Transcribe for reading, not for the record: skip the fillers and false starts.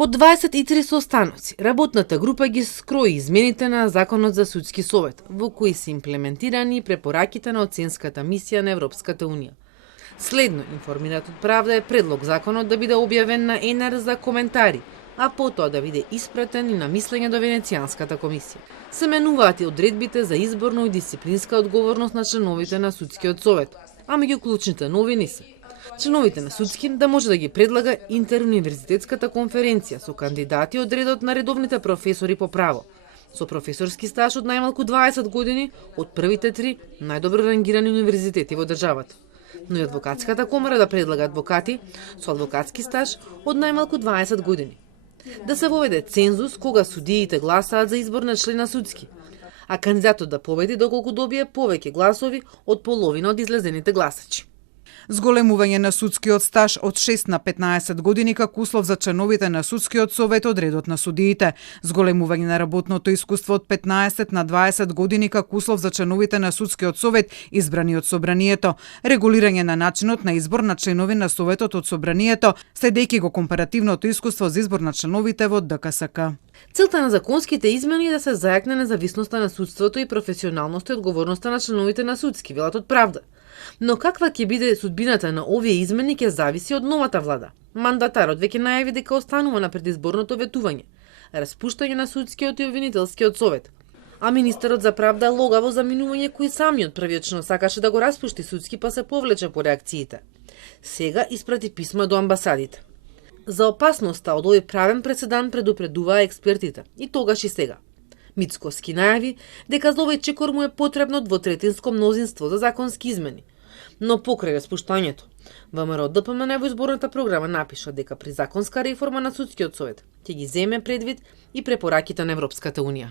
По 23 состаноци, работната група ги скрои измените на Законот за судски совет, во кои се имплементирани препораките на оценската мисија на Европската Унија. Следно, информират од Правда е предлог законот да биде објавен на ЕНР за коментари, а потоа да биде испратен и на мислење до Венецијанската комисија. Се менуваат и одредбите за изборно и дисциплинска одговорност на членовите на судскиот совет, а меѓу клучните новини се членовите на судски да може да ги предлага интеруниверзитетската конференција со кандидати од редот на редовните професори по право, со професорски стаж од најмалку 20 години од првите 3 најдобро рангирани универзитети во државата. Но и адвокатската комора да предлага адвокати со адвокатски стаж од најмалку 20 години. Да се воведе цензус кога судиите гласаат за избор на член на судски, а кандидатот да победи доколку добие повеќе гласови од половина од излезените гласачи. Зголемување на судскиот стаж од 6 на 15 години како услов за членовите на судскиот совет од редот на судиите. Зголемување на работното искуство од 15 на 20 години како услов за членовите на судскиот совет избрани од собранието. Регулирање на начинот на избор на членови на советот од собранието, следејќи го компаративното искуство за избор на членовите во ДКСК. Целта на законските измени е да се зајакне независноста на судството и професионалноста и одговорноста на членовите на судски, велат од Правда. Но каква ќе биде судбината на овие измени ќе зависи од новата влада. Мандатарот веќе најави дека останува на предизборното ветување, распуштање на судскиот и обвинителскиот совет. А министерот за правда логаво за минување кој самиот првично сакаше да го распушти судски, па се повлече по реакциите. Сега испрати писмо до амбасадите. За опасноста од овој правен прецедан предупредуваа експертите, и тогаш и сега. Мицкоски најави дека за овој чекор му е потребно двотретинско мнозинство за законски измени. Но покрај распуштањето, ВМРО ДПМН во изборната програма напиша дека при законска реформа на судскиот совет ќе ги земе предвид и препораките на Европската Унија.